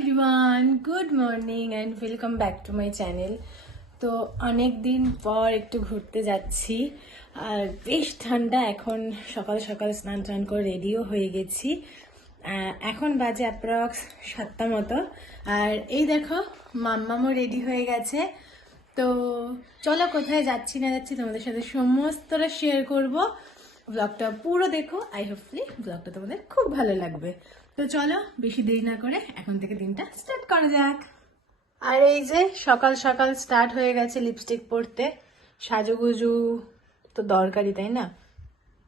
Everyone, good morning and welcome back to my channel. তো অনেক দিন পর একটু ঘুরতে যাচ্ছি আর বেশ ঠান্ডা। এখন সকাল সকাল স্নান টান করে রেডিও হয়ে গেছি। এখন বাজে অ্যাপ্রক্স 7টা মতো। আর এই দেখো মাম্মামও রেডি হয়ে গেছে। তো চলো কোথায় যাচ্ছি না যাচ্ছি তোমাদের সাথে সমস্তটা শেয়ার করব। ব্লগটা পুরো দেখো, আই হোপফুলি ব্লগটা তোমাদের খুব ভালো লাগবে। তো চলো বেশি দেরি না করে এখন থেকে দিনটা স্টার্ট করা যাক। আর এই যে সকাল সকাল স্টার্ট হয়ে গেছে লিপস্টিক পরতে। সাজুগুজু তো দরকারি, তাই না?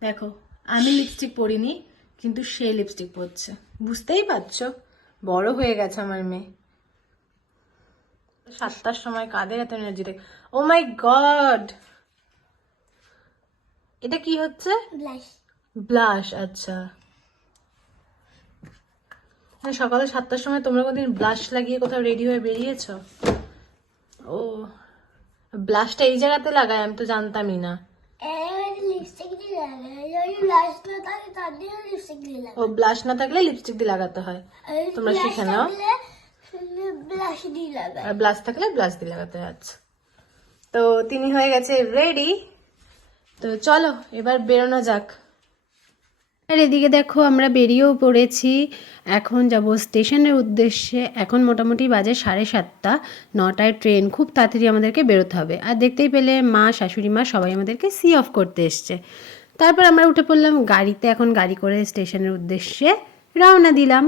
দেখো আমি লিপস্টিক পরিনি, কিন্তু সে লিপস্টিক পরছে। বুঝতেই পারছো বড় হয়ে গেছে আমার মেয়ে। 7টার সময় কাঁধে এত এনার্জি দেখ। ও মাই গড, এটা কি হচ্ছে? ব্লাশ। আচ্ছা, সকালে 7টার সময় তোমরা কোনদিন ব্লাশ লাগিয়ে কোথাও রেডি হয়ে বেরিয়েছো? ও, ব্লাশটা এই জায়গাতে লাগায়, আমি তো জানতামই না। ও, ব্লাশ না থাকলে লিপস্টিক দিয়ে লাগাতে হয়, তোমরা শিখে নাও। আর ব্লাশ থাকলে ব্লাশ দিয়ে লাগাতে হয়। আচ্ছা, তো তিনি হয়ে গেছে রেডি। তো চলো এবার বেরোনো যাক। আর এদিকে দেখো আমরা বেরিয়েও পড়েছি। এখন যাব স্টেশনের উদ্দেশ্যে। এখন মোটামুটি বাজে 7:30। 9টায় ট্রেন, খুব তাড়াতাড়ি আমাদেরকে বেরোতে হবে। আর দেখতেই পেলে মা, শাশুড়ি মা সবাই আমাদেরকে সি অফ করতে এসছে। তারপর আমরা উঠে পড়লাম গাড়িতে। এখন গাড়ি করে স্টেশনের উদ্দেশ্যে রওনা দিলাম।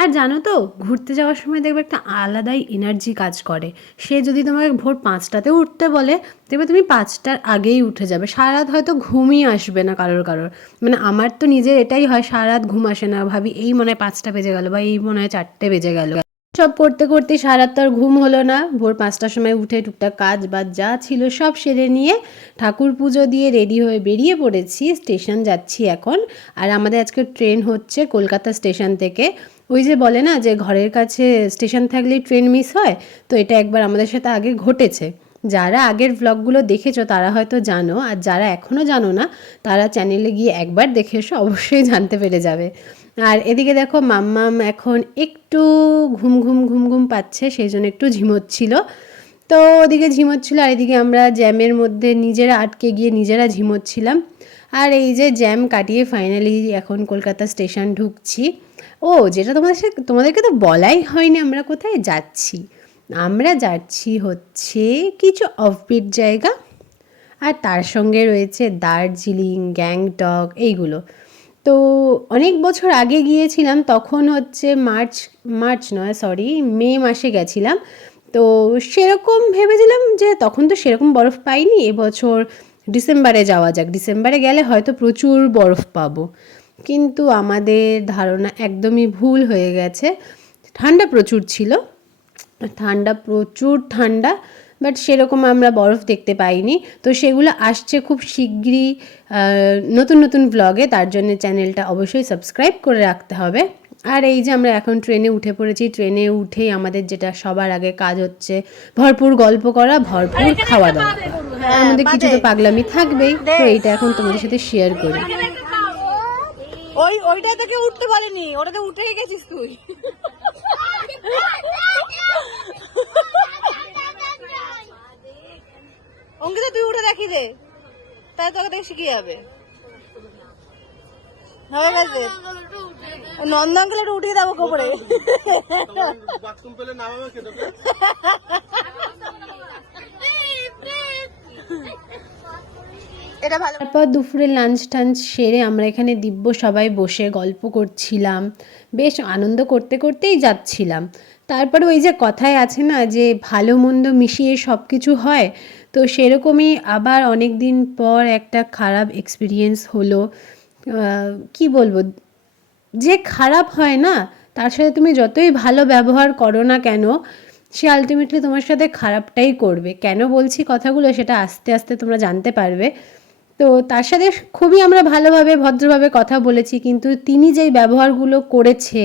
আর জানো তো, ঘুরতে যাওয়ার সময় দেখবে একটা আলাদাই এনার্জি কাজ করে। সে যদি তোমাকে ভোর 5টাতেও উঠতে বলে, দেখবে তুমি 5টার আগেই উঠে যাবে। সারা রাত হয়তো ঘুমই আসবে না কারোর, মানে আমার তো নিজের এটাই হয়, সারা রাত ঘুম আসে না। ভাবি এই মনে হয় 5টা বেজে গেল, বা এই মনে হয় 4টে বেজে গেল। সব করতে করতে সারা রাত তো আর ঘুম হলো না। ভোর 5টার সময় উঠে টুকটাক কাজ বাজ যা ছিল সব সেরে নিয়ে ঠাকুর পুজো দিয়ে রেডি হয়ে বেরিয়ে পড়েছি। স্টেশন যাচ্ছি এখন। আর আমাদের আজকে ট্রেন হচ্ছে কলকাতা স্টেশন থেকে। ওই যে বলে না যে ঘরের কাছে স্টেশন থাকলেই ট্রেন মিস হয়, তো এটা একবার আমাদের সাথে আগে ঘটেছে। যারা আগের ভ্লগগুলো দেখেছো তারা হয়তো জানো, আর যারা এখনও জানো না তারা চ্যানেলে গিয়ে একবার দেখে এসো, অবশ্যই জানতে পেরে যাবে। আর এদিকে দেখো মাম্মাম এখন একটু ঘুম ঘুম ঘুম ঘুম পাচ্ছে, সেই জন্য একটু ঝিমোচ্ছিল। তো ওদিকে ঝিমোচ্ছিল, আর এদিকে আমরা জ্যামের মধ্যে নিজেরা আটকে গিয়ে নিজেরা ঝিমোচ্ছিলাম। আর এই যে জ্যাম কাটিয়ে ফাইনালি এখন কলকাতা স্টেশন ঢুকছি। ও, যেটা তোমাদেরকে তো বলাই হয়নি আমরা কোথায় যাচ্ছি। আমরা যাচ্ছি হচ্ছে কিছু অফবিট জায়গা, আর তার সঙ্গে রয়েছে দার্জিলিং, গ্যাংটক, এইগুলো। তো অনেক বছর আগে গিয়েছিলাম, তখন হচ্ছে মার্চ নয় সরি মে মাসে গেছিলাম। তো সেরকম ভেবেছিলাম যে তখন তো সেরকম বরফ পাইনি। এবছর ডিসেম্বরে যাওয়া যাক, ডিসেম্বরে গেলে হয়তো প্রচুর বরফ পাবো। কিন্তু আমাদের ধারণা একদমই ভুল হয়ে গেছে। ঠান্ডা প্রচুর ছিল, প্রচুর ঠান্ডা, বাট সেরকম আমরা বরফ দেখতে পাইনি। তো সেগুলো আসছে খুব শিগগিরই নতুন নতুন ব্লগে, তার জন্য চ্যানেলটা অবশ্যই সাবস্ক্রাইব করে রাখতে হবে। আর এই যে আমরা এখন ট্রেনে উঠে পড়েছি। ট্রেনে উঠেই আমাদের যেটা সবার আগে কাজ হচ্ছে ভরপুর গল্প করা, ভরপুর খাওয়া দাওয়া। তার মধ্যে কিছু তো পাগলামি থাকবেই, তো এইটা এখন তোমাদের সাথে শেয়ার করি। ওইটা থেকে উঠতে পারেনি, ওটাতে উঠেই গেছিস তুই। অঙ্কিতা তুই উঠে দেখি দে, তাই তোকে দেখে শিখিয়ে যাবে। হয়ে গেছে, নন্দাঙ্কলে একটু উঠিয়ে দেবো কোপরে। তারপর দুপুরে লাঞ্চ টাঞ্চ সেরে আমরা এখানে দিব্য সবাই বসে গল্প করছিলাম। বেশ আনন্দ করতে করতেই যাচ্ছিলাম। তারপরে ওই যে কথায় আছে না যে ভালো মন্দ মিশিয়ে সব কিছু হয়, তো সেরকমই আবার অনেক দিন পর একটা খারাপ এক্সপিরিয়েন্স হলো। কি বলবো, যে খারাপ হয় না তার সাথে তুমি যতই ভালো ব্যবহার করো না কেন, সে আলটিমেটলি তোমার সাথে খারাপটাই করবে। কেন বলছি কথাগুলো সেটা আস্তে আস্তে তোমরা জানতে পারবে। তো তার সাথে খুবই আমরা ভালোভাবে ভদ্রভাবে কথা বলেছি, কিন্তু তিনি যেই ব্যবহারগুলো করেছে,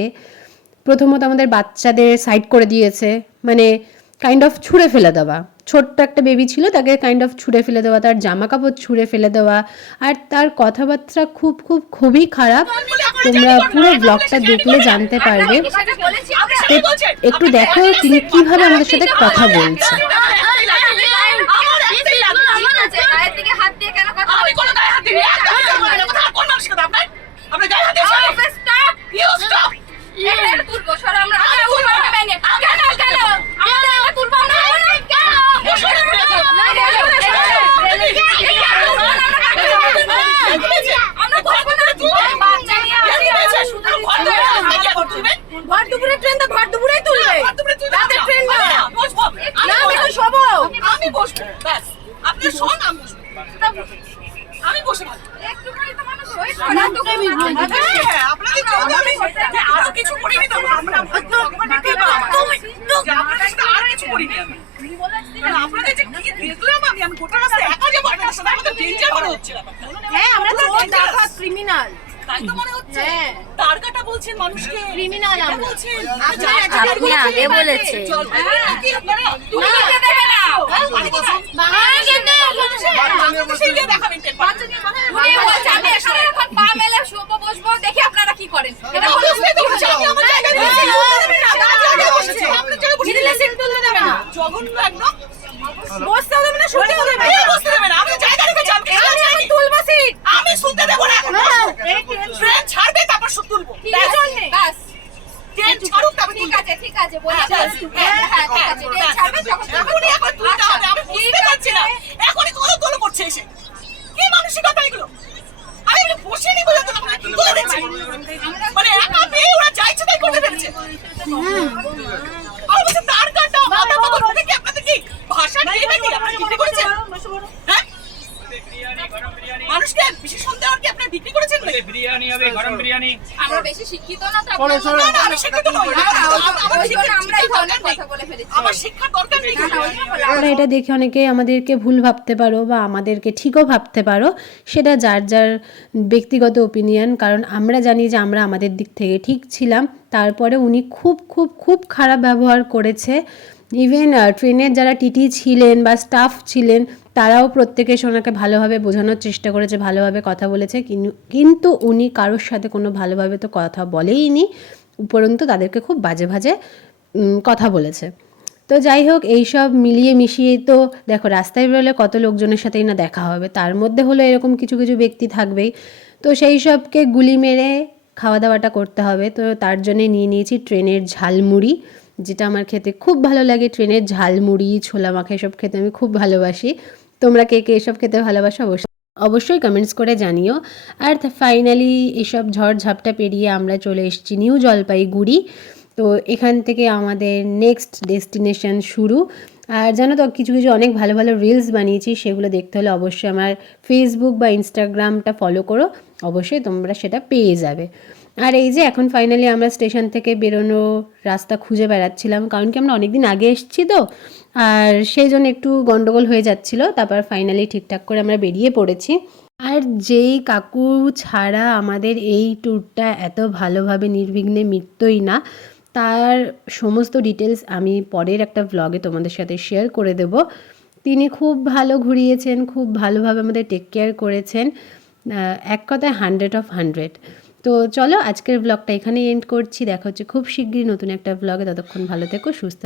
প্রথমত আমাদের বাচ্চাদের সাইড করে দিয়েছে। মানে কাইন্ড অফ ছুঁড়ে ফেলে দেওয়া। ছোট্ট একটা বেবি ছিল, তাকে কাইন্ড অফ ছুঁড়ে ফেলে দেওয়া, তার জামা কাপড় ছুঁড়ে ফেলে দেওয়া, আর তার কথাবার্তা খুবই খারাপ। তোমরা পুরো ব্লগটা দেখলে জানতে পারবে। তো একটু দেখো তিনি কিভাবে আমাদের সাথে কথা বলছে। আপনি আগে বলেছে দেখি আপনারা কি করেন। ঠিক আছে মানুষকে বিশেষ দেওয়ার কি আপনি বিক্রি করেছেন? বিরিয়ানি হবে, গরম বিরিয়ানি। আমরা বেশি শিক্ষিত না, তো আমি শিক্ষিত নই। আমরাই কথা বলে ফেলেছি। আমার শিক্ষার দরকার নেই। তোমরা এটা দেখে অনেকে আমাদেরকে ভুল ভাবতে পারো বা আমাদেরকে ঠিকও ভাবতে পারো, সেটা যার যার ব্যক্তিগত ওপিনিয়ন। কারণ আমরা জানি যে আমরা আমাদের দিক থেকে ঠিক ছিলাম, তারপরে উনি খুব খারাপ ব্যবহার করেছে। ইভেন ট্রেনের যারা টিটি ছিলেন বা স্টাফ ছিলেন তারাও প্রত্যেকে সোনাকে ভালোভাবে বোঝানোর চেষ্টা করেছে, ভালোভাবে কথা বলেছে, কিন্তু উনি কারোর সাথে কোনো ভালোভাবে তো কথা বলেইনি, উপরন্তু তাদেরকে খুব বাজে কথা বলেছে। তো যাই হোক, এইসব মিলিয়ে মিশিয়ে তো দেখো রাস্তায় বেরোলে কত লোকজনের সাথেই না দেখা হবে, তার মধ্যে হলো এরকম কিছু ব্যক্তি থাকবেই। তো সেই সবকে গুলি মেরে খাওয়া দাওয়াটা করতে হবে। তো তার জন্যে নিয়ে নিয়েছি ট্রেনের ঝালমুড়ি, যেটা আমার খেতে খুব ভালো লাগে। ট্রেনের ঝালমুড়ি, ছোলা মাখা এসব খেতে আমি খুব ভালোবাসি। তোমরা কে এসব খেতে ভালোবাসো অবশ্যই কমেন্টস করে জানিও। আর ফাইনালি এসব ঝড়ঝাপটা পেরিয়ে আমরা চলে এসেছি নিউ জলপাইগুড়ি। তো এখান থেকে আমাদের নেক্সট ডেস্টিনেশন শুরু। আর জানো তো কিছু অনেক ভালো রিলস বানিয়েছি, সেগুলো দেখতে হলে অবশ্যই আমার ফেসবুক বা ইনস্টাগ্রামটা ফলো করো, অবশ্যই তোমরা সেটা পেয়ে যাবে। আর এই যে এখন ফাইনালি আমরা স্টেশন থেকে বেরোনো রাস্তা খুঁজে বেড়াচ্ছিলাম, কারণ কি আমরা অনেক দিন আগে এসেছি তো, আর সেই জন্য একটু গন্ডগোল হয়ে যাচ্ছিলো। তারপর ফাইনালি ঠিকঠাক করে আমরা বেরিয়ে পড়েছি। আর যেই কাকু ছাড়া আমাদের এই ট্যুরটা এত ভালোভাবে নির্বিঘ্নে মিটতই না, তার সমস্ত ডিটেলস আমি পরের একটা ব্লগে তোমাদের সাথে শেয়ার করে দেব। তিনি খুব ভালো ঘুরিয়েছেন, খুব ভালোভাবে আমাদের টেক কেয়ার করেছেন, এক কথায় 100/100। তো চলো আজকের ব্লগটা এখানেই এন্ড করছি। দেখা হচ্ছে খুব শীঘ্রই নতুন একটা ব্লগে। ততক্ষণ ভালো থেকো, সুস্থ।